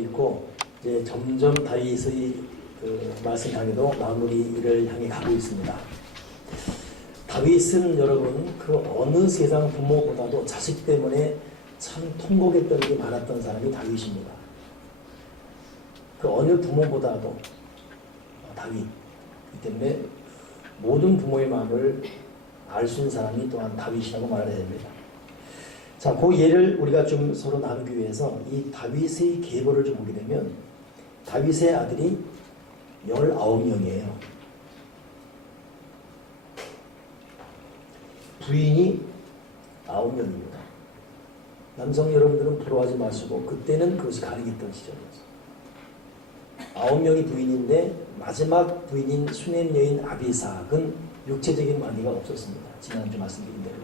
있고 이제 점점 다윗의 말씀 향해도 마무리를 향해 가고 있습니다. 다윗은 여러분 그 어느 세상 부모보다도 자식 때문에 참 통곡했던 일이 많았던 사람이 다윗입니다. 그 어느 부모보다도 다윗이기 때문에 모든 부모의 마음을 알 수 있는 사람이 또한 다윗이라고 말해야 됩니다. 자, 그 예를 우리가 좀 서로 나누기 위해서 이 다윗의 계보를 좀 보게 되면 다윗의 아들이 19명이에요. 부인이 9명입니다. 남성 여러분들은 부러워하지 마시고 그때는 그것이 가능했던 시절이었어요. 9명이 부인인데 마지막 부인인 수넴 여인 아비삭은 육체적인 관계가 없었습니다. 지난주 말씀드린 대로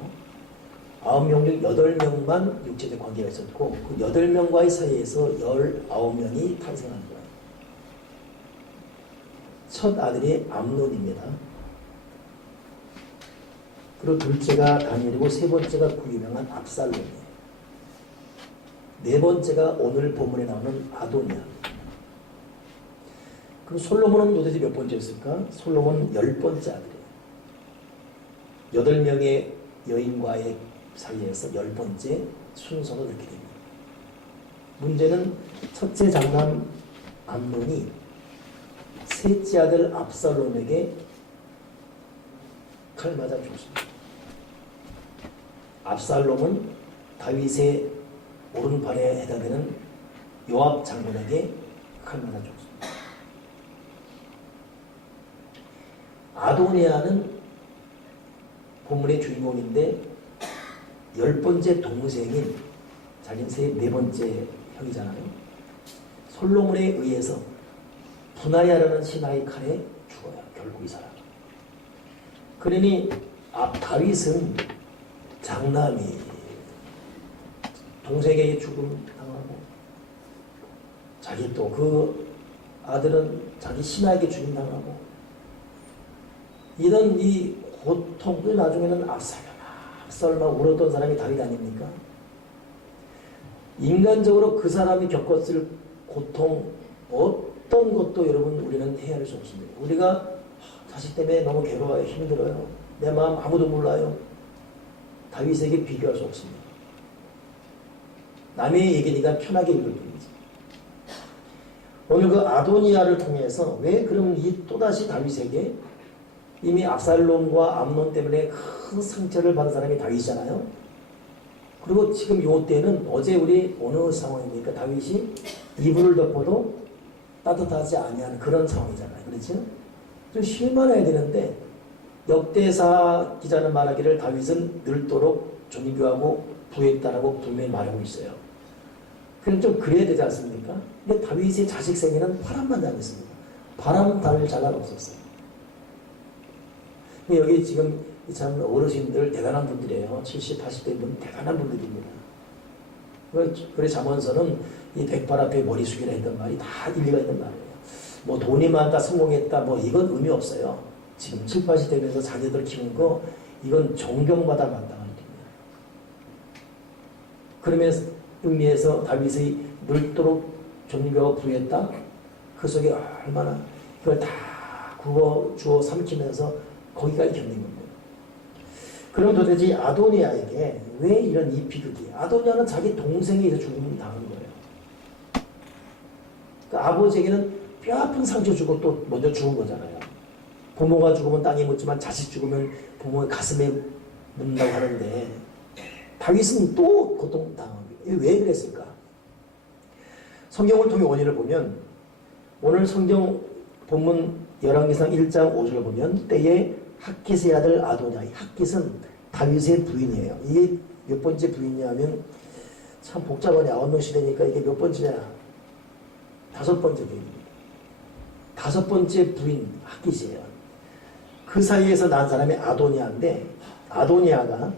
9명 중 8명만 육체적 관계가 있었고 그 8명과의 사이에서 19명이 탄생한 거예요. 첫 아들이 암논입니다. 그리고 둘째가 다니엘이고 세 번째가 그 유명한 압살롬이에요. 네 번째가 오늘 본문에 나오는 아도니아. 그럼 솔로몬은 도대체 몇 번째였을까? 솔로몬은 10번째 아들이에요. 8명의 여인과의 사이에서 10번째 순서가 그렇게 됩니다. 문제는 첫째 장남 암논이 셋째 아들 압살롬에게 칼 맞아 죽습니다. 압살롬은 다윗의 오른팔에 해당되는 요압 장군에게 칼 맞아 죽습니다. 아도니아는 본문의 주인공인데 10번째 동생인 자기는 네 번째 형이잖아요. 솔로몬에 의해서 분하야라는 신하의 칼에 죽어요. 결국 이 사람. 그러니 다윗은 장남이 동생에게 죽음 당하고 자기 또 그 아들은 자기 신하에게 죽임 당하고 이런 이 고통을 나중에는 압살롬 울었던 사람이 다윗 아닙니까? 인간적으로 그 사람이 겪었을 고통 어떤 것도 여러분 우리는 헤아릴 수 없습니다. 우리가 자식 때문에 너무 괴로워요. 힘들어요. 내 마음 아무도 몰라요. 다윗에게 비교할 수 없습니다. 남의 얘기니까 편하게 읽을 뿐이지. 오늘 그 아도니아를 통해서 왜 그럼 이 또다시 다윗에게 이미 압살롬과 암논 때문에 큰 상처를 받은 사람이 다윗이잖아요. 그리고 지금 요 때는 어제 우리 어느 상황입니까? 다윗이 이불을 덮어도 따뜻하지 아니한 그런 상황이잖아요. 그렇죠? 좀 실만해야 되는데 역대사 기자는 말하기를 다윗은 늘도록 존귀하고 부했다라고 분명히 말하고 있어요. 그럼 좀 그래야 되지 않습니까? 근데 다윗의 자식 생애는 바람만 당했습니다. 바람 달 자가 없었어요. 여기 지금 참 어르신들 대단한 분들이에요. 70, 80대 분 대단한 분들입니다. 그래 잠언서는 이 백발 앞에 머리 숙이라 했던 말이 다 일리가 있는 말이에요. 뭐 돈이 많다 성공했다 뭐 이건 의미 없어요. 지금 7, 80대 되면서 자녀들 키우는 거 이건 존경받아 마땅한 일입니다. 그러면서 의미에서 다윗의 늘도록 존귀하고 부했다. 그 속에 얼마나 그걸 다 국어 주어 삼키면서 거기까지 견딘 겁니다. 그럼 도대체 아도니아에게 왜 이런 이 비극이? 아도니아는 자기 동생에 의해서 죽음을 당한 거예요. 그러니까 아버지에게는 뼈아픈 상처 주고 또 먼저 죽은 거잖아요. 부모가 죽으면 땅에 묻지만 자식 죽으면 부모의 가슴에 묻는다고 하는데 다윗은 또 고통당한 거예요. 왜 그랬을까? 성경을 통해 원인을 보면 오늘 성경 본문 열왕기상 1장 5절을 보면 때에 핫깃의 아들 아도니아, 핫깃은 다윗의 부인이에요. 이게 몇 번째 부인이냐면 참 복잡하네. 9명 시대니까 이게 몇 번째냐? 5번째 부인입니다. 5번째 부인 핫깃이에요. 그 사이에서 난 사람이 아도니아인데 아도니아가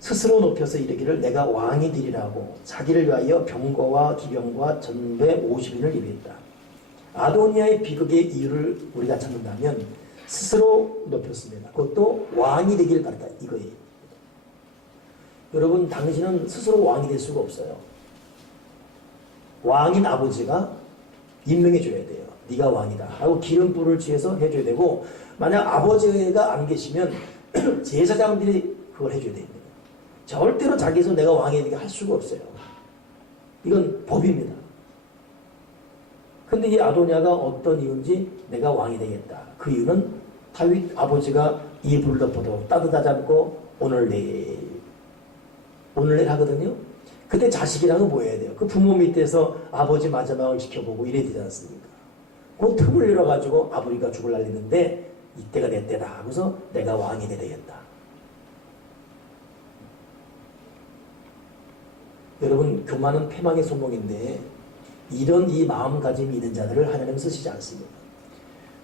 스스로 높여서 이르기를 내가 왕이 되리라고 자기를 위하여 병거와 기병과 전대 50인을 예비했다. 아도니아의 비극의 이유를 우리가 찾는다면 스스로 높였습니다. 그것도 왕이 되길 바랐다. 이거예요. 여러분 당신은 스스로 왕이 될 수가 없어요. 왕인 아버지가 임명해 줘야 돼요. 네가 왕이다 하고 기름불을 쥐어서 해줘야 되고, 만약 아버지가 안 계시면 제사장들이 그걸 해줘야 됩니다. 절대로 자기 손 내가 왕이 되게 할 수가 없어요. 이건 법입니다. 근데 이 아도니아가 어떤 이유인지 내가 왕이 되겠다. 그 이유는 다윗 아버지가 이 불을 덮어도 따뜻하지 않고 오늘 내일 하거든요. 그때 자식이라고 뭐 해야 돼요? 그 부모 밑에서 아버지 마지막을 지켜보고 이래야 되지 않습니까? 그 틈을 열어가지고 아버지가 죽을 날리는데 이때가 내 때다 하고서 내가 왕이 되겠다. 여러분, 교만은 패망의 손목인데 이런 이 마음가짐이 있는 자들을 하나님은 쓰시지 않습니다.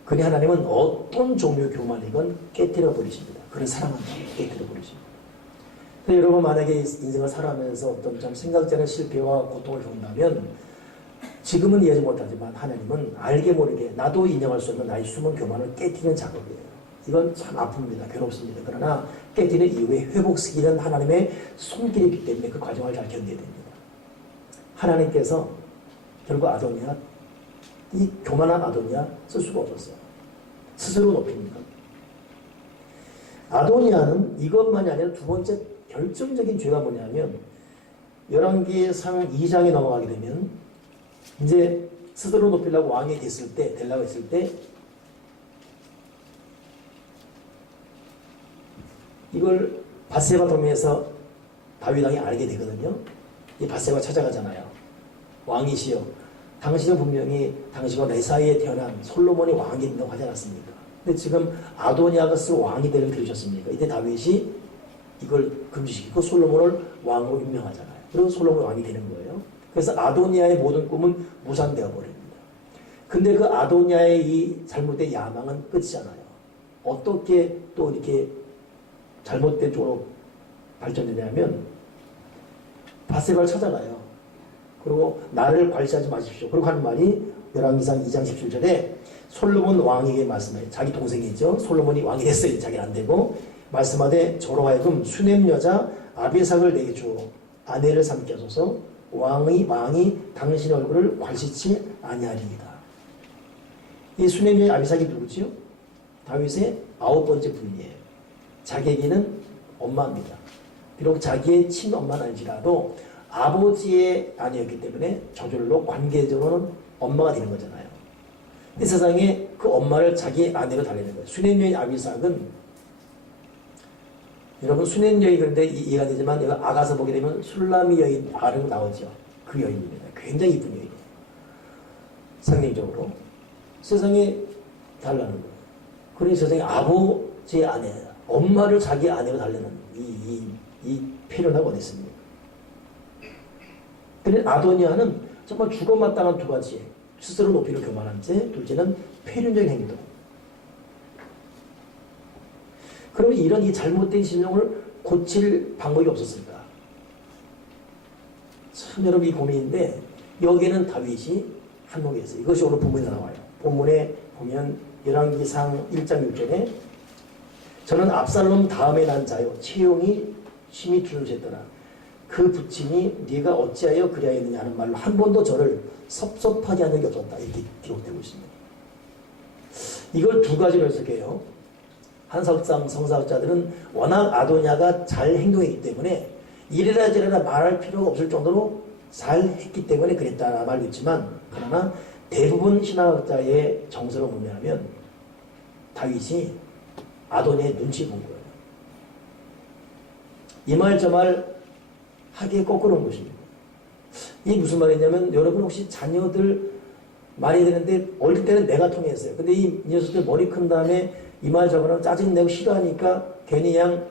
그러니 하나님은 어떤 종류의 교만이건 깨뜨려 버리십니다. 그를 사랑한다. 깨뜨려 버리십니다. 여러분, 만약에 인생을 살아가면서 어떤 참 생각지 않은 실패와 고통을 겪는다면 지금은 이해하지 못하지만 하나님은 알게 모르게 나도 인정할 수 없는 나의 숨은 교만을 깨뜨리는 작업이에요. 이건 참 아픕니다. 괴롭습니다. 그러나 깨뜨리는 이후에 회복시키는 하나님의 손길이기 때문에 그 과정을 잘 견뎌야 됩니다. 하나님께서 결국 아도니아, 이 교만한 아도니아 쓸 수가 없었어요. 스스로 높입니다. 아도니아는 이것만이 아니라 두 번째 결정적인 죄가 뭐냐면, 열왕기상 2장에 넘어가게 되면 이제 스스로 높이려고 왕이 되려고 했을 때 이걸 밧세바 동네에서 다윗 왕이 알게 되거든요. 이 밧세바 찾아가잖아요. 왕이시여, 당신은 분명히 당신과 내 사이에 태어난 솔로몬이 왕이 된다고 하지 않았습니까? 근데 지금 아도니아가 왕이 되는 들으셨습니까? 이때 다윗이 이걸 금지시키고 솔로몬을 왕으로 임명하잖아요. 그리고 솔로몬이 왕이 되는 거예요. 그래서 아도니아의 모든 꿈은 무산되어 버립니다. 근데 그 아도니아의 이 잘못된 야망은 끝이잖아요. 어떻게 또 이렇게 잘못된 쪽으로 발전되냐면 밧세바를 찾아가요. 그리고 나를 괄시하지 마십시오. 그리고 하는 말이 열왕기상 2장 17절에 솔로몬 왕에게 말씀해, 자기 동생이죠. 솔로몬이 왕이 됐어요. 자기는 안 되고 말씀하되 저로 하여금 수넴 여자 아비삭을 내게 주어 아내를 삼게 하소서. 왕이 당신의 얼굴을 괄시치 아니하리이다. 이 수넴 여자 아비삭이 누구지요? 다윗의 9번째 부인이에요. 자기에게는 엄마입니다. 비록 자기의 친엄마는 아니지라도 아버지의 아내였기 때문에 저절로 관계적으로는 엄마가 되는 거잖아요. 이 세상에 그 엄마를 자기 아내로 달래는 거예요. 수넴 여인 아비삭은, 여러분 수넴 여인 그런데 이해가 되지만 여기 아가서 보게 되면 술라미 여인 아르고 나오죠. 그 여인입니다. 굉장히 이쁜 여인이에요. 상징적으로 세상에 달라는 거예요. 그러니 세상에 아버지의 아내, 엄마를 자기 아내로 달래는 이 표현하고 어디 있습니까? 그런데 아도니아는 정말 죽어마땅한 두 가지, 스스로 높이는 교만한 죄, 둘째는 폐륜적인 행동. 그러면 이런 이 잘못된 신용을 고칠 방법이 없었을까? 참 여러분 이 고민인데, 여기에는 다윗이 한몫했어요. 이것이 오늘 본문에 나와요. 본문에 보면 열왕기상 1장 6절에 저는 압살롬 다음에 난 자요 채용이 심히 두려워했더라. 그 부친이 네가 어찌하여 그리하였느냐 하는 말로 한 번도 저를 섭섭하게 한 적이 없었다. 이렇게 기록되고 있습니다. 이걸 두 가지로 해석해요. 한석상 성사학자들은 워낙 아도니아가 잘 행동했기 때문에 이래라 저래라 말할 필요가 없을 정도로 잘 했기 때문에 그랬다는 말도 있지만, 그러나 대부분 신학자의 정서로 뭐냐면 다윗이 아도니아의 눈치 본 거예요. 이 말 저 말 하기에 거꾸로 온 것입니다. 이게 무슨 말이냐면, 여러분 혹시 자녀들 말이 되는데 어릴 때는 내가 통했어요. 근데 이 녀석들 머리 큰 다음에 이 말 저 말은 짜증내고 싫어하니까 괜히 그냥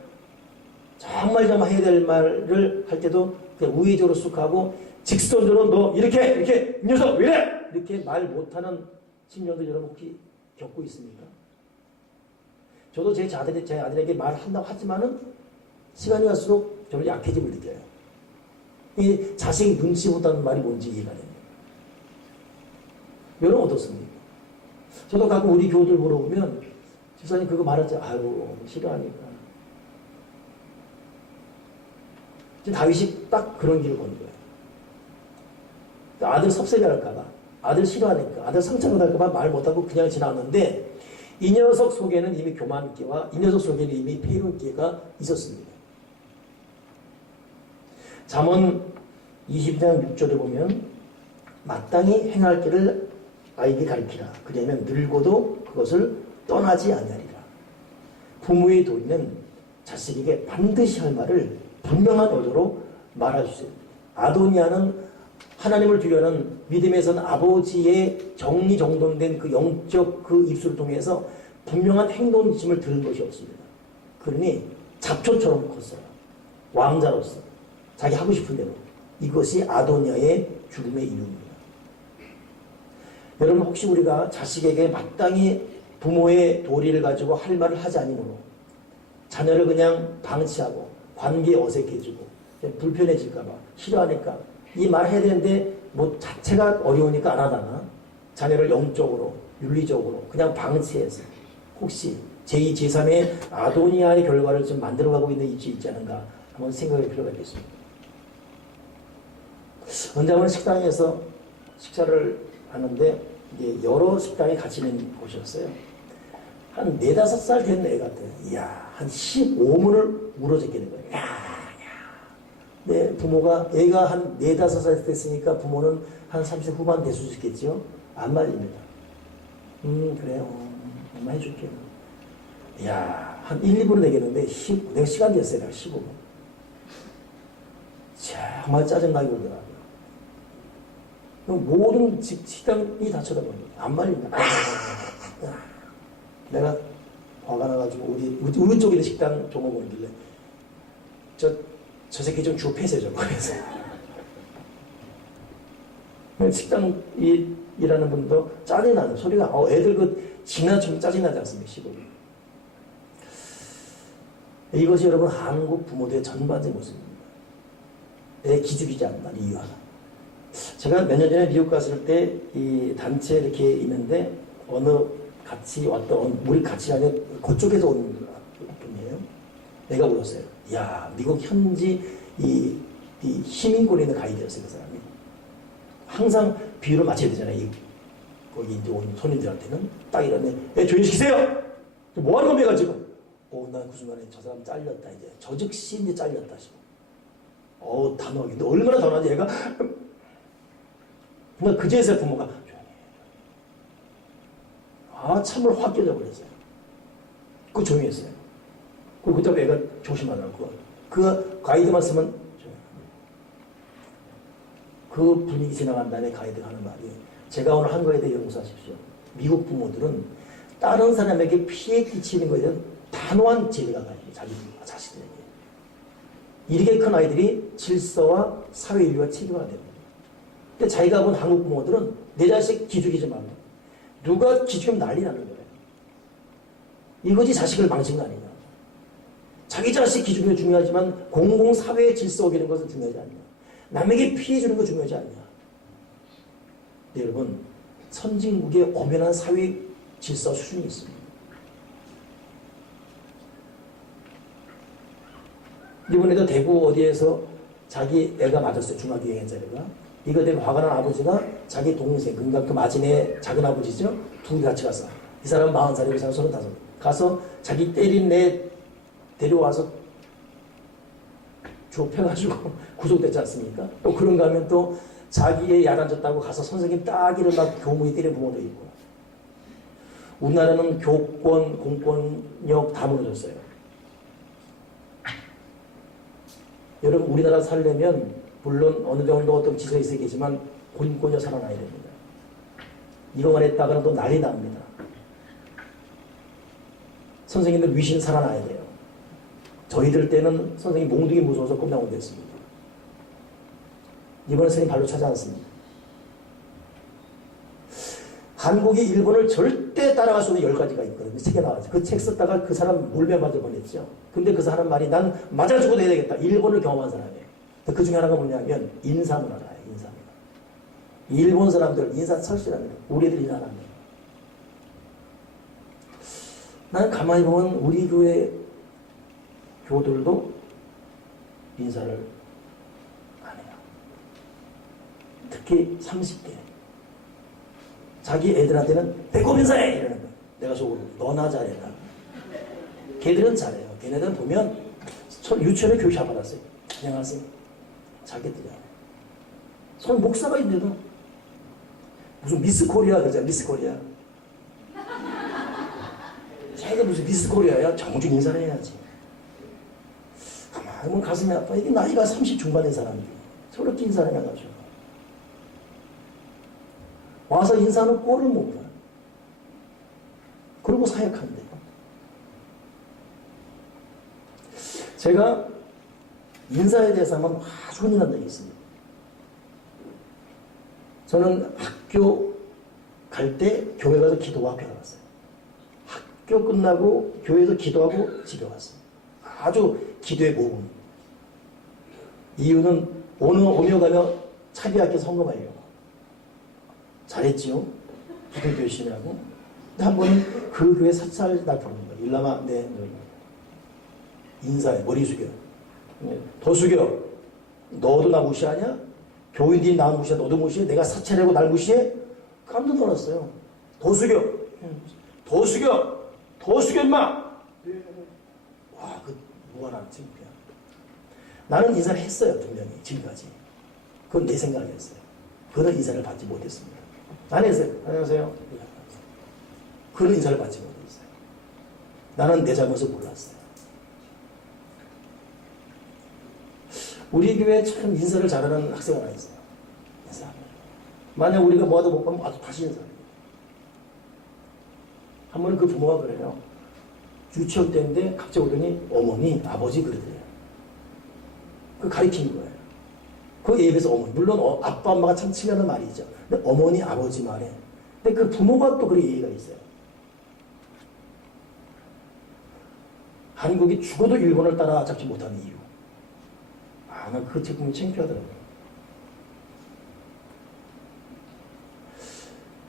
정말 해야 될 말을 할 때도 그냥 우회적으로 쑥 하고 직선적으로 너 이렇게 이 녀석 왜 이래! 이렇게 말 못하는 친구들 여러분 혹시 겪고 있습니까? 저도 제 아들에게 말한다고 하지만은 시간이 갈수록 저는 약해짐을 느껴요. 이 자식 눈치 보다는 말이 뭔지 이해가 됩니다. 여러분 어떻습니까? 저도 가끔 우리 교우들 물어보면 집사님 그거 말하지, 아유 싫어하니까. 다윗이 딱 그런 길을 건 거예요. 아들 섭섭해 할까봐, 아들 싫어하니까, 아들 상처받을까봐 말 못하고 그냥 지나갔는데 이 녀석 속에는 이미 교만기와 이 녀석 속에는 이미 폐륜기가 있었습니다. 잠언 20장 6절에 보면 마땅히 행할 길을 아이에게 가르치라. 그러면 늙어도 그것을 떠나지 아니하리라. 부모의 도리는 자식에게 반드시 할 말을 분명한 어조로 말해주세요. 아도니아는 하나님을 두려워하는 믿음에서는 아버지의 정리정돈된 그 영적 그 입술을 통해서 분명한 행동 지침을 들은 것이 없습니다. 그러니 잡초처럼 컸어요. 왕자로서 자기 하고 싶은 대로. 이것이 아도니아의 죽음의 이유입니다. 여러분, 혹시 우리가 자식에게 마땅히 부모의 도리를 가지고 할 말을 하지 아니므로 자녀를 그냥 방치하고 관계에 어색해지고 불편해질까봐 싫어하니까 이 말 해야 되는데 뭐 자체가 어려우니까 안 하다가 자녀를 영적으로 윤리적으로 그냥 방치해서 혹시 제2, 제3의 아도니아의 결과를 좀 만들어가고 있는 입지 있지 않은가 한번 생각할 필요가 있겠습니다. 언제 한번 식당에서 식사를 하는데 이제 여러 식당이 같이 있는 곳이었어요. 한 4, 5살 된 애 같아요. 이야, 한 15문을 울어제끼는 거예요. 야. 네, 부모가, 애가 한 4, 5살 됐으니까 부모는 한 30대 후반 됐을 수 있겠죠? 안 말립니다. 그래요. 엄마 해줄게요. 이야, 한 1, 2분을 내겠는데, 내가 시간 됐어요. 내가 15분. 정말 짜증나게 울더라고요. 모든 식당이 다 쳐다봅니다. 안 말립니다. 내가 화가 나가지고 우리 쪽에 있는 식당 종업 오길래 저 새끼 좀 주워 패세요. 그래서 식당 일하는 분도 짜증나는 소리가 애들 그 지나치면 짜증나지 않습니까? 시골이. 이것이 여러분 한국 부모들의 전반적인 모습입니다. 애 기죽이지 않는 이유 하나. 제가 몇 년 전에 미국 갔을 때 이 단체 이렇게 있는데 어느 같이 왔던 우리 같이 가는 그쪽에서 온 분이에요. 내가 울었어요. 야, 미국 현지 이 시민권에 있는 가이드였어요, 그 사람이. 항상 비유를 맞춰야 되잖아요. 거기 이제 온 손님들한테는 딱 이러네. 조용히 시키세요. 뭐 하는 겁니까 지금? 난 그 순간에 저 사람 잘렸다 이제. 저 즉시 이제 잘렸다 싶어. 단호하게. 근데 얼마나 단호한지 얘가. 그러니까 그제서야 부모가 참을 확 깨져버렸어요. 그거 조용히 했어요. 그때 애가 조심하라고. 그 가이드만 쓰면 그 분위기 지나간 다음에 가이드가 하는 말이 제가 오늘 한 거에 대해 연구하십시오. 미국 부모들은 다른 사람에게 피해 끼치는 것에 대한 단호한 제재가 가요. 자기 자식들에게. 이렇게 큰 아이들이 질서와 사회인류와 체계가 됩니다. 근데 자기가 본 한국 부모들은 내 자식 기죽이지 말고 누가 기죽이면 난리 나는 거예요. 이것이 자식을 망친 거 아니냐. 자기 자식 기죽이는 게 중요하지만 공공사회의 질서 어기는 것은 중요하지 않냐. 남에게 피해 주는 거 중요하지 않냐. 네, 여러분, 선진국의 엄연한 사회 질서 수준이 있습니다. 이번에도 대구 어디에서 자기 애가 맞았어요. 중학교 2학년짜리가. 이거 때문에 화가 난 아버지가 자기 동생, 그러니까 그 마진의 작은 아버지죠. 둘이 같이 갔어. 이 사람은 40살이고 이 사람은 35살. 가서 자기 때린 애 데려와서 좁혀가지고 구속됐지 않습니까? 또 그런가 하면 또 자기의 야단졌다고 가서 선생님 따기를 막 교무에 때린 부모도 있고. 우리나라는 교권, 공권력 다 무너졌어요. 여러분, 우리나라 살려면 물론 어느 정도 어떤 지성이 있겠지만 본권이 살아나야 됩니다. 이거만 했다가는 또 난리 납니다. 선생님들 위신 살아나야 돼요. 저희들 때는 선생님 몽둥이 무서워서 꼼짝 못했습니다. 이번에 선생님 발로 차지 않습니다. 한국이 일본을 절대 따라갈 수 없는 10가지가 있거든요. 책에 나와서. 그 책 썼다가 그 사람 물매 맞아 보냈죠. 근데 그 사람 말이 난 맞아 죽어도 해야 되겠다. 일본을 경험한 사람이에요. 그 중에 하나가 뭐냐면 인사문화라요. 인사문화. 일본 사람들 인사 철실합니다. 우리들 인사합니다. 나는 가만히 보면 우리 교회 교들도 인사를 안 해요. 특히 30대. 자기 애들한테는 배꼽 인사해! 이러는 거야. 내가 속으로 너나 잘해라. 걔들은 잘해요. 걔네들은 보면 유치원에 교육 잘 받았어요. 안녕하세요. 자기들이야. 손 목사가 있는데도 무슨 미스 코리아 그러잖아. 미스 코리아. 자기가 무슨 미스 코리아야? 정중 인사를 해야지. 가만히 보면 가슴이 아파. 이게 나이가 30 중반의 사람이 저렇게 인사를 해가지고 와서 인사하는 꼴을 못 봐. 그러고 사역한대요. 제가 인사에 대해서 한번 아주 혼인한 적이 있습니다. 저는 학교 갈 때 교회 가서 기도하고 학교 나갔어요. 학교 끝나고 교회에서 기도하고 집에 왔어요. 아주 기도의 모범. 이유는 오며 가며 차비학교 선거하려고. 잘했지요? 기도 열심히 하고. 근데 한 번은 그 교회 사찰 날 부르는 거예요. 일남아, 네, 인사해. 머리 숙여. 더 숙여. 너도 나 무시하냐? 교인들이 나 무시해. 너도 무시해. 내가 사찰하고 날 무시해? 깜짝 놀랐어요. 더 숙여. 더 숙여. 더 숙여, 임마! 와, 그 무한한 창피야. 나는 인사를 했어요, 분명히. 지금까지. 그건 내 생각이었어요. 그런 인사를 받지 못했습니다. 안 했어요. 안녕하세요. 그런 인사를 받지 못했어요. 나는 내 잘못을 몰랐어요. 우리 교회에 참 인사를 잘하는 학생 하나 있어요. 인사합니다. 만약 우리가 뭐라도 못 가면 아주 다시 인사해요. 한 번은 그 부모가 그래요. 유치원 때인데 갑자기 오더니 어머니, 아버지 그러더래요. 그 가리키는 거예요. 그 예배에서 어머니. 물론 아빠, 엄마가 참 친하는 말이죠. 근데 어머니, 아버지 말에. 근데 그 부모가 또 그런 예의가 있어요. 한국이 죽어도 일본을 따라잡지 못하는 이유. 아, 나 그 책 보면 창피하더라고요.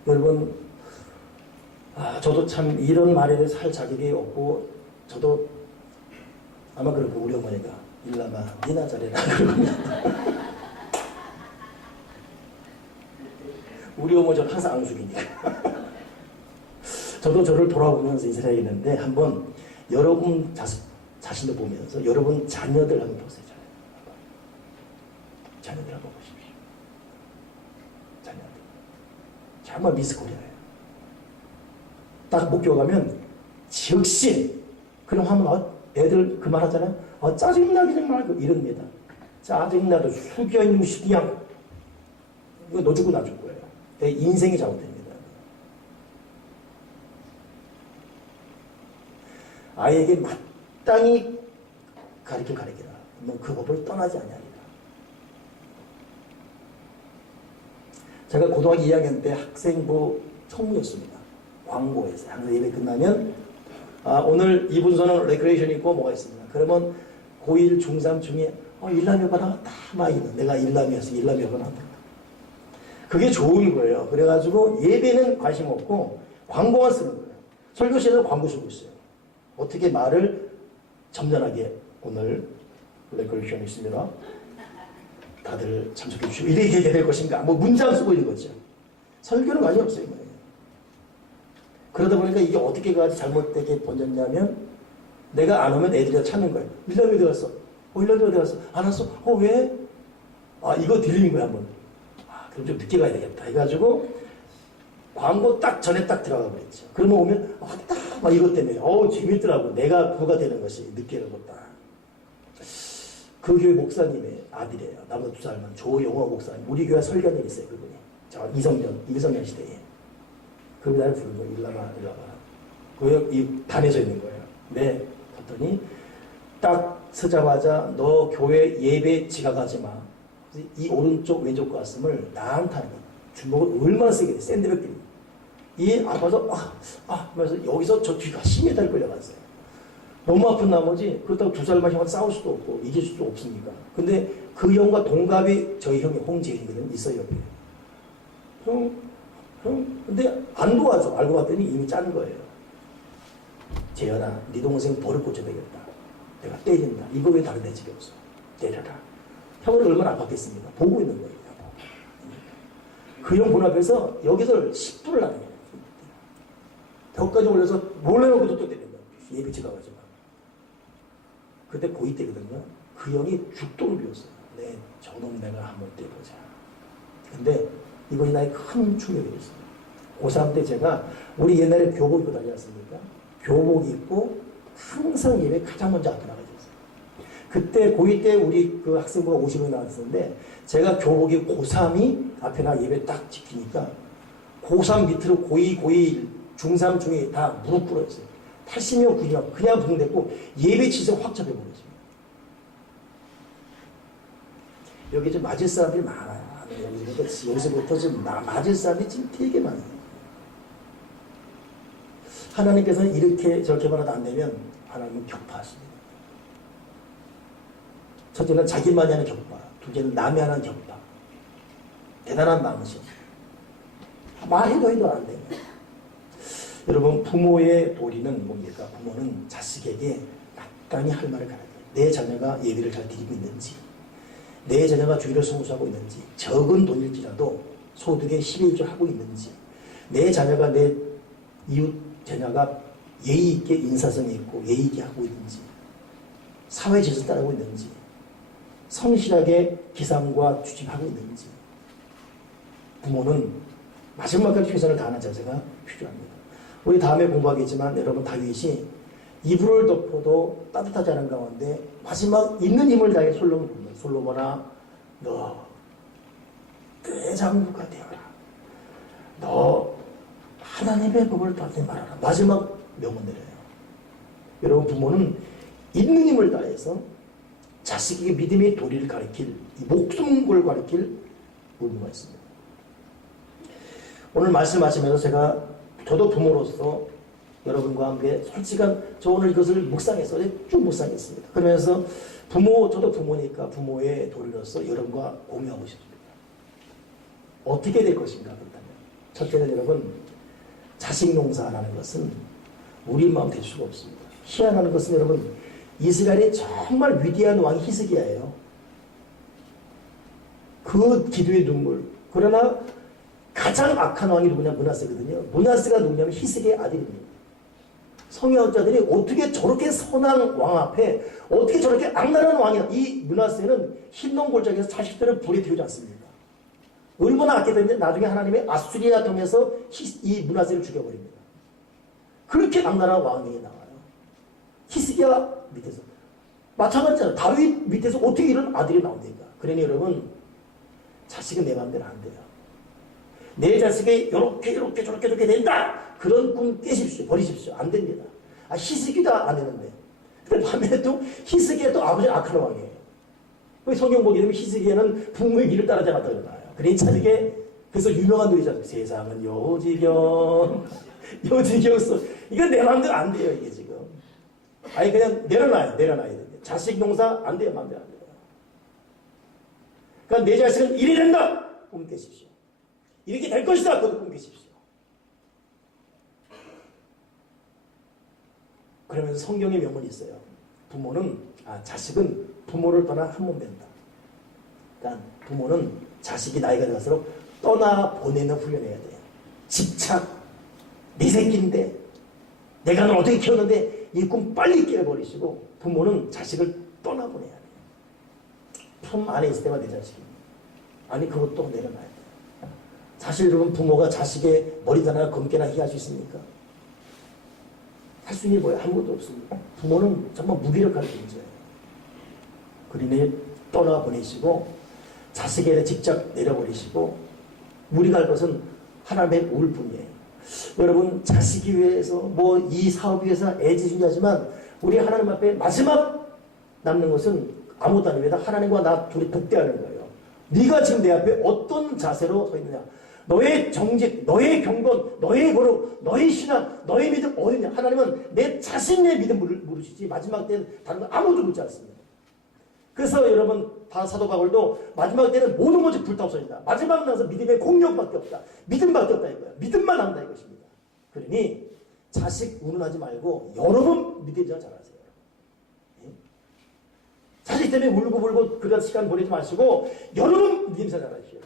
여러분, 저도 참 이런 말에 살 자격이 없고, 저도 아마 그러고 우리 어머니가 일남아, 니나 잘해라. 우리 어머니 저는 항상 앙숙이니까. 저도 저를 돌아보면서 인사를 해야겠는데, 한번 여러분 자신도 보면서 여러분 자녀들 한번 보세요. 자녀들 한번 보십시오. 자녀들. 정말 미스코리아예요. 딱 목표 가면 즉시 그럼 하면 애들 그 말 하잖아요. 짜증나게 정말 이럽니다. 짜증나도 숙여 있는 시기양. 이거 너 죽고 나 죽을 거예요. 내 인생이 잘못됩니다. 아이에게 마땅히 가르치라. 너 그 법을 떠나지 아니하리라. 제가 고등학교 2학년 때 학생부 총무였습니다. 광고에서 항상 예배 끝나면 오늘 이 분서는 레크레이션이 있고 뭐가 있습니다. 그러면 고1, 중3 중에 일남여가나 다 많이 있는 내가 일남이어서 일남여가 나온다. 그게 좋은 거예요. 그래가지고 예배는 관심 없고 광고만 쓰는 거예요. 설교실에서 광고 쓰고 있어요. 어떻게 말을 점잖하게 오늘 레크레이션이 있습니다. 다들 참석해 주시고 이렇게 될 것인가 뭐 문장 쓰고 있는 거죠. 설교는 관심 없어요. 그러다 보니까 이게 어떻게 가지 잘못되게 번졌냐면 내가 안 오면 애들이 찾는 거예요. 일남이 어디 갔어? 일남이 어디 갔어? 안 왔어? 왜? 이거 들리는 거야 한번. 그럼 좀 늦게 가야 되겠다 해가지고 광고 딱 전에 딱 들어가 버렸죠. 그러면 오면 딱 막 이것 때문에 재밌더라고. 내가 부가 되는 것이 늦게 오겠다. 그 교회 목사님의 아들이에요. 나보다 2살만 조영호 목사님. 우리 교회 설교는 있어요. 그분이. 이성년 시대에. 그분이 나를 부른 거예요. 일남아. 이 단에 서 있는 거예요. 네. 갔더니 딱 서자마자 너 교회 예배 지각하지 마. 이 오른쪽 왼쪽 가슴을 나한테 하는 거예요. 주먹을 얼마나 세게 돼. 샌드백 들고. 이 아파서 하면서 여기서 저 뒤가 10m를 끌려갔어요. 너무 아픈 나머지 그렇다고 2살만 형한테 싸울 수도 없고 이길 수도 없으니까. 근데 그 형과 동갑이 저희 형이 홍재인이거든. 있어요. 형 근데 안 도와줘. 알고 봤더니 이미 짠 거예요. 재현아, 네 동생 버릇 고쳐야 되겠다. 내가 때린다. 이거 왜 다른 애 집에 없어? 때려라. 형은 얼마나 아팠겠습니까? 보고 있는 거예요. 그 형 본앞에서 여기서 10분을 하는 거예요. 벽까지 올려서 몰래 오고도 또 때린다. 예배 지가가지고. 그때 고2 때거든요. 그 형이 죽도록 비웠어요. 네, 저놈 내가 한번 때려보자. 근데 이것이 나의 큰 충격이었어요. 고3 때 제가 우리 옛날에 교복 입고 다니지 않습니까? 교복 입고 항상 예배 가장 먼저 앞에 나가죠. 그때 고2 때 우리 그 학생부가 50명 나왔었는데 제가 교복이 고3이 앞에 나 예배 딱 지키니까 고3 밑으로 고2, 고1, 중3, 중2 다 무릎 꿇어있어요. 80명, 90명 그냥 부흥됐고 예배 질서 확 잡혀버렸습니다. 여기 좀 맞을 사람들이 많아요. 여기서부터 좀 맞을 사람이 지금 되게 많아요. 하나님께서는 이렇게 저렇게만 해도 안 되면 하나님은 격파하십니다. 첫째는 자기만이 하는 격파, 둘째는 남이 하는 격파. 대단한 마음이죠. 말해도 해도 안 돼요. 여러분, 부모의 도리는 뭡니까? 부모는 자식에게 마땅히 할 말을 가르쳐요. 내 자녀가 예배를 잘 드리고 있는지, 내 자녀가 주일을 성수하고 있는지, 적은 돈일지라도 소득에 11조 하고 있는지, 내 자녀가 내 이웃 자녀가 예의 있게 인사성이 있고 예의 있게 하고 있는지, 사회 질서 따르고 있는지, 성실하게 기상과 추진하고 있는지, 부모는 마지막까지 최선을 다하는 자세가 필요합니다. 우리 다음에 공부하겠지만 여러분 다윗이 이불을 덮어도 따뜻하지 않은 가운데 마지막 있는 힘을 다해 솔로몬을 부릅니다. 솔로몬아, 너 대장부가 되어라. 너 하나님의 법을 떠나지 말아라. 마지막 명은 내려요. 여러분, 부모는 있는 힘을 다해서 자식에게 믿음의 도리를 가르칠, 이 목숨을 가르칠 의무가 있습니다. 오늘 말씀하시면서 저도 부모로서 여러분과 함께 솔직한, 저 오늘 이것을 묵상해서 쭉 묵상했습니다. 그러면서 저도 부모니까 부모의 도리로서 여러분과 공유하고 싶습니다. 어떻게 될 것인가 그렇다면, 첫째는 여러분, 자식 농사라는 것은 우리 마음 될 수가 없습니다. 희한한 것은 여러분, 이스라엘의 정말 위대한 왕이 히스기야예요. 그 기도의 눈물. 그러나 가장 악한 왕이 누구냐? 므낫세거든요. 므낫세가 누구냐면 히스기야의 아들입니다. 성경학자들이 어떻게 저렇게 선한 왕 앞에 어떻게 저렇게 악랄한 왕이야. 이 므낫세는 흰농 골짜기에서 자식들을 불에 태우지 않습니까? 얼마나 악했는데 나중에 하나님의 아수리아 통해서 이 므낫세를 죽여버립니다. 그렇게 악랄한 왕이 나와요. 히스기야 밑에서. 마찬가지잖아요. 다윗 밑에서 어떻게 이런 아들이 나옵니까? 그러니 여러분, 자식은 내 마음대로 안 돼요. 내 자식이 이렇게 저렇게 된다! 그런 꿈 깨십시오. 버리십시오. 안 됩니다. 히스기도 안 되는데. 근데 반면에 또 히스기야 또 아버지 악한 왕이에요. 성경 보게 되면 히스기야는 부모의 길을 따라지 않았다고 그러나요. 그러니 자식의, 그래서 유명한 노래잖아요. 세상은 요지경, 요지경서. 이건 내 마음대로 안 돼요, 이게 지금. 아니, 그냥 내려놔야 돼요. 자식 농사 안 돼요, 마음대로 안 돼요. 그러니까 내 자식은 이리 된다! 꿈 깨십시오. 이렇게 될 것이다! 그것도 꿈 깨십시오. 그러면서 성경의 명언이 있어요. 자식은 부모를 떠나 한 몸 된다. 그러니까 부모는 자식이 나이가 들어갈수록 떠나보내는 훈련해야 돼요. 집착, 네 새끼인데 내가 너 어떻게 키웠는데 이 꿈 빨리 깨버리시고 부모는 자식을 떠나보내야 돼요. 품 안에 있을 때가 내 자식입니다. 아니, 그것도 내려놔야 돼요. 사실 여러분, 부모가 자식의 머리다나 검게나 희할 수 있습니까? 할 수 있는 게 뭐예요? 아무것도 없습니다. 부모는 정말 무기력한 존재예요. 그러니 떠나보내시고 자식에 대해 직접 내려버리시고 우리가 할 것은 하나님의 울 뿐이에요. 여러분, 자식이 위해서 이 사업이 위해서 애지중지하지만 우리 하나님 앞에 마지막 남는 것은 아무것도 아닙니다. 하나님과 나 둘이 독대하는 거예요. 네가 지금 내 앞에 어떤 자세로 서 있느냐, 너의 정직, 너의 경건, 너의 거룩, 너의 신앙, 너의 믿음 어디냐. 하나님은 내 자신의 믿음 물으시지 마지막 때는 다른 거 아무도 묻지 않습니다. 그래서 여러분, 사도 바울도 마지막 때는 모든 것이 불타없어진다. 마지막 나서 믿음의 공력밖에 없다. 믿음밖에 없다 이거야. 믿음만 남다 이것입니다. 그러니 자식 운운하지 말고 여러분 믿음자 잘하세요. 예? 자식 때문에 울고불고 그런 시간 보내지 마시고 여러분 믿음자 잘하시오.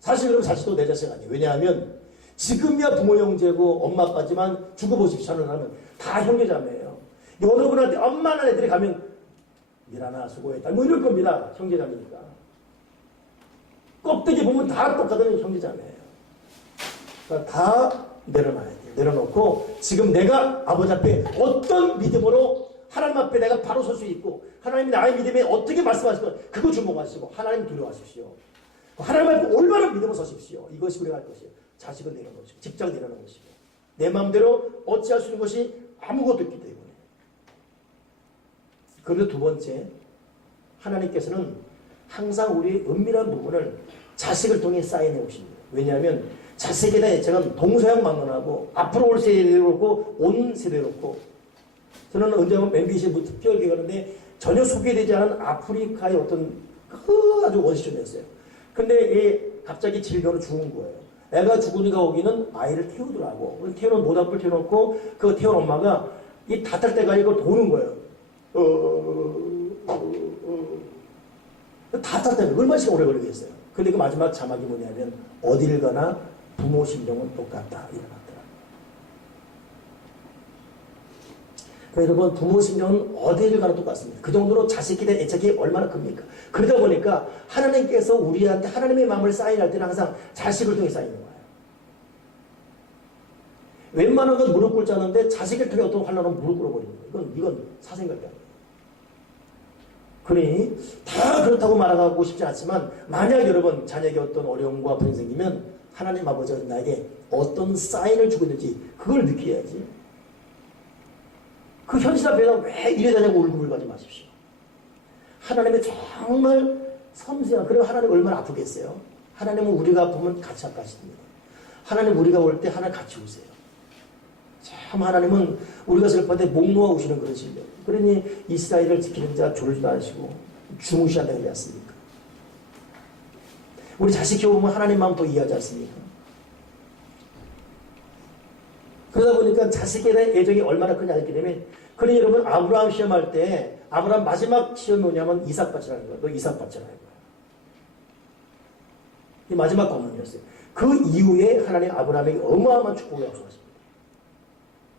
사실 그럼 자식도 내 자식 아니에요. 왜냐하면 지금이야 부모 형제고 엄마 아빠지만 죽어보십시오 하는 사람은 다 형제자매예요. 여러분한테 엄마나 애들이 가면 미라나 수고했다 뭐 이럴 겁니다. 형제자매니까. 껍데기 보면 다 똑같은 형제자매예요. 그러니까 다 내려놔야 돼요. 내려놓고 지금 내가 아버지 앞에 어떤 믿음으로 하나님 앞에 내가 바로 설 수 있고 하나님이 나의 믿음에 어떻게 말씀하시면 그거 주목하시고 하나님 두려워하십시오. 하나님 앞에 올바른 믿음으로 서십시오. 이것이 우리가 할 것이에요. 자식을 내려놓으시고 직장 내려놓으시고 내 마음대로 어찌할 수 있는 것이 아무것도 없기 때문에. 그리고 두 번째, 하나님께서는 항상 우리의 은밀한 부분을 자식을 통해 쌓여내 오십니다. 왜냐하면 자식에 대한 애착은 동서양 막론하고 앞으로 올 세대도 그렇고 온 세대도 그렇고 저는 언제 한번 MBC에 특별 기획하는데 전혀 소개되지 않은 아프리카의 어떤 그 아주 원시촌이었어요. 근데 갑자기 질병으로 죽은 거예요. 애가 죽으니까 거기는 아이를 태우더라고. 태우는 모닥불 태워놓고 그 태운 엄마가 이 다 탈 때까지 이걸 도는 거예요. 다 탈 때까지 얼마나 시간 오래 걸리겠어요. 근데 그 마지막 자막이 뭐냐면 어딜 가나 부모 심정은 똑같다. 일어났더라. 그러니까 여러분 부모 심정은 어디를 가나 똑같습니다. 그 정도로 자식에 대한 애착이 얼마나 큽니까? 그러다 보니까 하나님께서 우리한테 하나님의 마음을 쌓이할 때는 항상 자식을 통해 쌓이는 거예요. 웬만한 건 무릎 꿇지 않는데 자식을 통해 어떤 환란은 무릎 꿇어버리는 거예요. 이건 사생각이 아니에요. 그러니 다 그렇다고 말하고 싶지 않지만 만약 여러분 자녀에게 어떤 어려움과 불행이 생기면 하나님 아버지가 나에게 어떤 사인을 주고 있는지 그걸 느껴야지. 그 현실 앞에서 왜 이래 되냐고 울고불고 하지 마십시오. 하나님의 정말 섬세한, 그리고 하나님 얼마나 아프겠어요. 하나님은 우리가 아프면 같이 아파하십니다. 하나님 우리가 올 때 하나님 같이 우세요. 참 하나님은 우리가 슬퍼할 때 목 놓아 우시는 그런 신령. 그러니 이스라엘을 지키는 자 졸지도 않으시고 주무시한다고 하지 않습니까? 우리 자식 키워보면 하나님 마음 더 이해하지 않습니까? 그러다 보니까 자식에 대한 애정이 얼마나 큰지 알기 때문에 그러니 여러분 아브라함 시험할 때 아브라함 마지막 시험이 뭐냐면 이삭 바치라는 거야. 너 이삭 바치라는 거야. 이 마지막 검문이었어요. 그 이후에 하나님 아브라함에게 어마어마한 축복을 약속하십니다.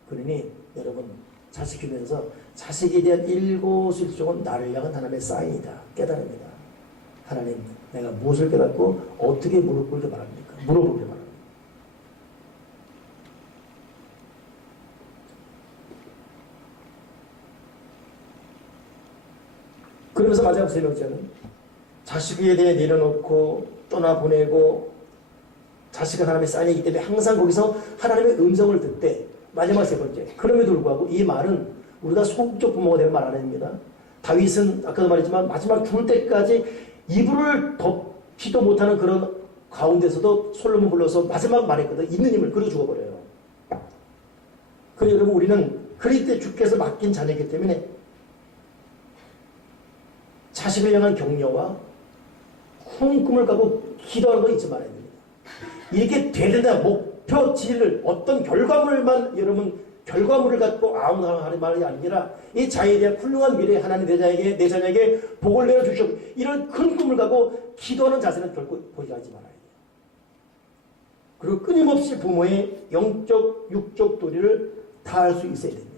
그러니 여러분 자식 키우면서 자식에 대한 일거수일투족은 나를 향한 하나님의 사인이다. 깨달음이다. 하나님 내가 무엇을 깨닫고 어떻게 무릎 꿇게 바랍니까? 물어보게 바랍니다. 그러면서 마지막 세 번째는 자식에 대해 내려놓고 떠나보내고 자식은 하나님의 사인이기 때문에 항상 거기서 하나님의 음성을 듣되 마지막 세 번째, 그럼에도 불구하고 이 말은 우리가 소극적 부모가 되는 말 아닙니다. 다윗은 아까도 말했지만 마지막 죽을 때까지 이불을 덮지도 못하는 그런 가운데서도 솔로몬 불러서 마지막 말했거든. 있는 힘을 그려 죽어버려요. 그러니 여러분 우리는 그리 때 주께서 맡긴 자녀이기 때문에 자식을 향한 격려와 큰 꿈을 갖고 기도하는 거 잊지 말아야 됩니다. 이렇게 되는데 목표치를 어떤 결과물만 여러분 결과물을 갖고 아웅다웅 하는 말이 아니라 이 자에 대한 훌륭한 미래 하나님 내 자녀에게 복을 내어주시고 이런 큰 꿈을 갖고 기도하는 자세는 결코 포기하지 말아야 돼요. 그리고 끊임없이 부모의 영적 육적 도리를 다할 수 있어야 됩니다.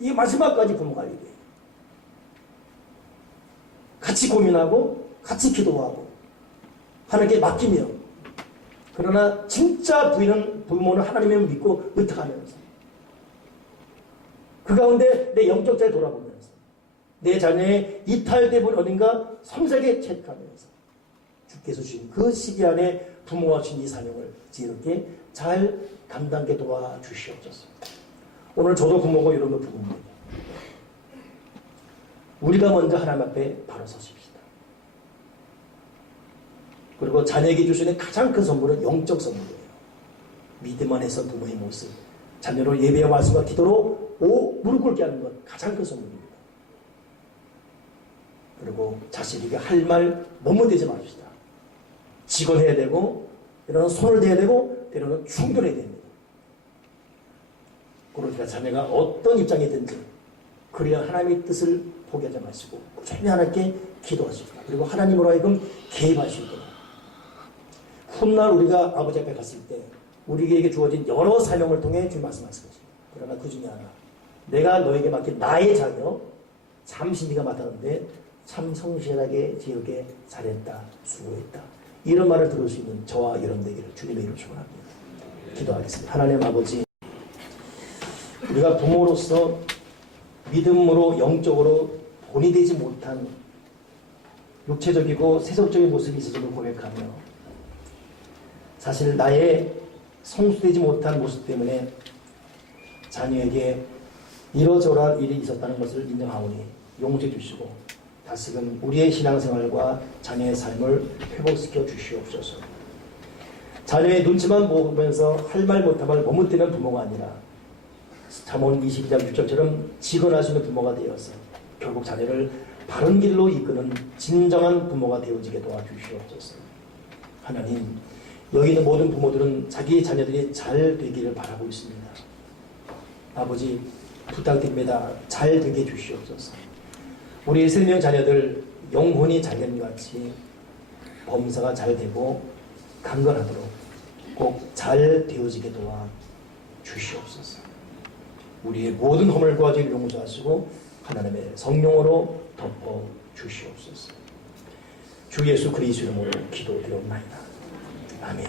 이 마지막까지 부모가 해야 돼요. 같이 고민하고 같이 기도하고 하나님께 맡기며 그러나 진짜 부모는 하나님을 믿고 의탁하면서 그 가운데 내 영적 자에 돌아보면서 내 자녀의 이탈되면 어딘가 섬세하게 체크하면서 주께서 주신 그 시기 안에 부모가 주신 이 사명을 지혜롭게 잘 감당하게 도와주시옵소서. 오늘 저도 부모고 여러분도 부모입니다. 우리가 먼저 하나님 앞에 바로 서십시다. 그리고 자녀에게 주시는 가장 큰 선물은 영적 선물이에요. 믿음 안에서 부모의 모습, 자녀로 예배와 말씀과 기도로 무릎 꿇게 하는 것 가장 큰 선물입니다. 그리고 자식에게 할 말 머뭇대지 맙시다. 직언해야 되고 때로는 손을 대야 되고 때로는 충돌해야 됩니다. 그러니까 자녀가 어떤 입장이든지 그래야 하나님의 뜻을 포기하지 마시고 꾸준히 하나님께 기도하십시다. 그리고 하나님으로 하여금 개입할 수 있도록 훗날 우리가 아버지 앞에 갔을 때 우리에게 주어진 여러 사명을 통해 주님 말씀하신 것입니다. 그러나 그 중에 하나, 내가 너에게 맡긴 나의 자녀 잠시 네가 맡았는데 참 성실하게 지혜롭게 잘했다, 수고했다, 이런 말을 들을 수 있는 저와 여러분 되기를 주님의 이름으로 축원합니다. 기도하겠습니다. 하나님 아버지, 우리가 부모로서 믿음으로 영적으로 본이 되지 못한 육체적이고 세속적인 모습이 있어서도 고백하며, 사실 나의 성수되지 못한 모습 때문에 자녀에게 이러저러한 일이 있었다는 것을 인정하오니 용서해 주시고 다시금 우리의 신앙생활과 자녀의 삶을 회복시켜 주시옵소서. 자녀의 눈치만 보면서 할 말 못할 말 머뭇대는 부모가 아니라 잠언 22장 6절처럼 직언할 수 있는 부모가 되어서 결국 자녀를 바른 길로 이끄는 진정한 부모가 되어지게 도와주시옵소서. 하나님, 여기 있는 모든 부모들은 자기 자녀들이 잘 되기를 바라고 있습니다. 아버지, 부탁드립니다. 잘 되게 해주시옵소서. 우리 3명 자녀들 영혼이 잘됨 같이 범사가 잘 되고 강건하도록 꼭 잘 되어지게 도와 주시옵소서. 우리의 모든 허물과 죄를 용서하시고 하나님의 성령으로 덮어 주시옵소서. 주 예수 그리스도 이름으로 기도드리옵나이다. 아멘.